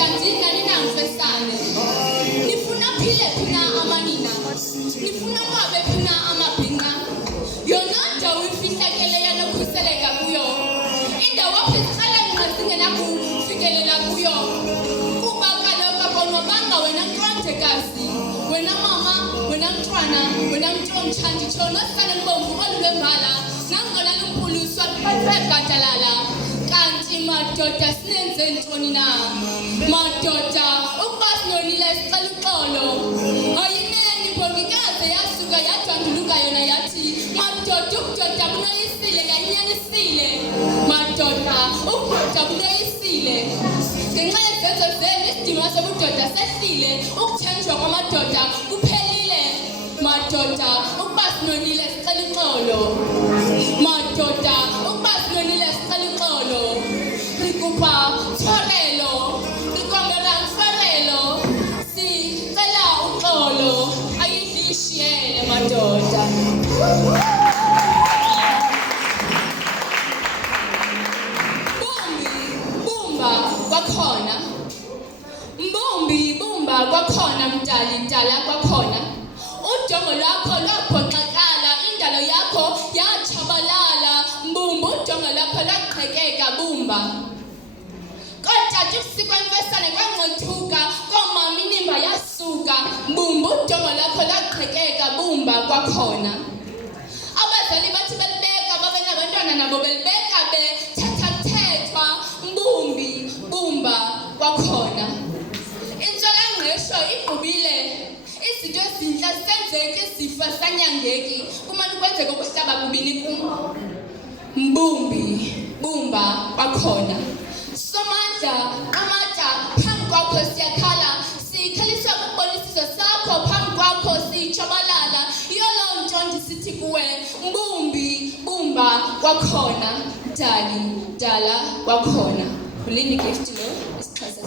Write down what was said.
madoda ndinani namfesane nifuna phile phina amanina nifuna babe phina amabhinqa yona ndawo ifihlakele yanokhuseleka kuyo indawo apho izikhalanqa zingenakufikelela kuyo kuba kaloku akonwabanga wena nqondekazi wena mama wena mntwana wena mntu omtshandi nosana lubomvu olu lwembala nangona lumpuluswa phethwe gadalala kanti madoda sinenze ntoni na madoda ukuba sinonile sicela uxolo ayineni mbongikazi yasuka yadwanduluka yona yathi madoda ukudoda bunoyisile yanyanisile madoda ukudoda bunoyisile ngenxa yezenzo zenu isidima sobudoda sehlile ukuthenjwa kwamadoda kuphelile madoda ukuba sinonile sicela uxolo madoda ukuba sinonile sicela uxolo rikupa tshwarelo rikombela tshwarelo sicela uxolo ayidishiyele madoda kwakhona mbumbi bumba kwakhona mdala kwakhona udongo lwakho lwaphoxakala indalo yakho yatshabalala mbumba udongo lwakho lwaqhekeka bumba kodwa ubusikwa imfesane kwanqothuka koomama inimba yasuka mbumba udongo lwakho lwaqhekeka bumba kwakhona abazali bathi belibeka babe nabantwana nabo belibeka bethethathethwa mbumbi bumba kwakhona intswelangqesho igqubile izinto ezintle senzeke sifa sanyangeki kumane kwenzeka ukuhlaba kubini kum mbumbi bumba kwakhona somandla amandla phambi kwakho siyakhala sikhaliswa kubonisiso sakho phambi kwakho sitshabalala iyo loo nto ndisithi kuwe mbumbi bumba kwakhona dala kwakhona kulini gift lo isixhosa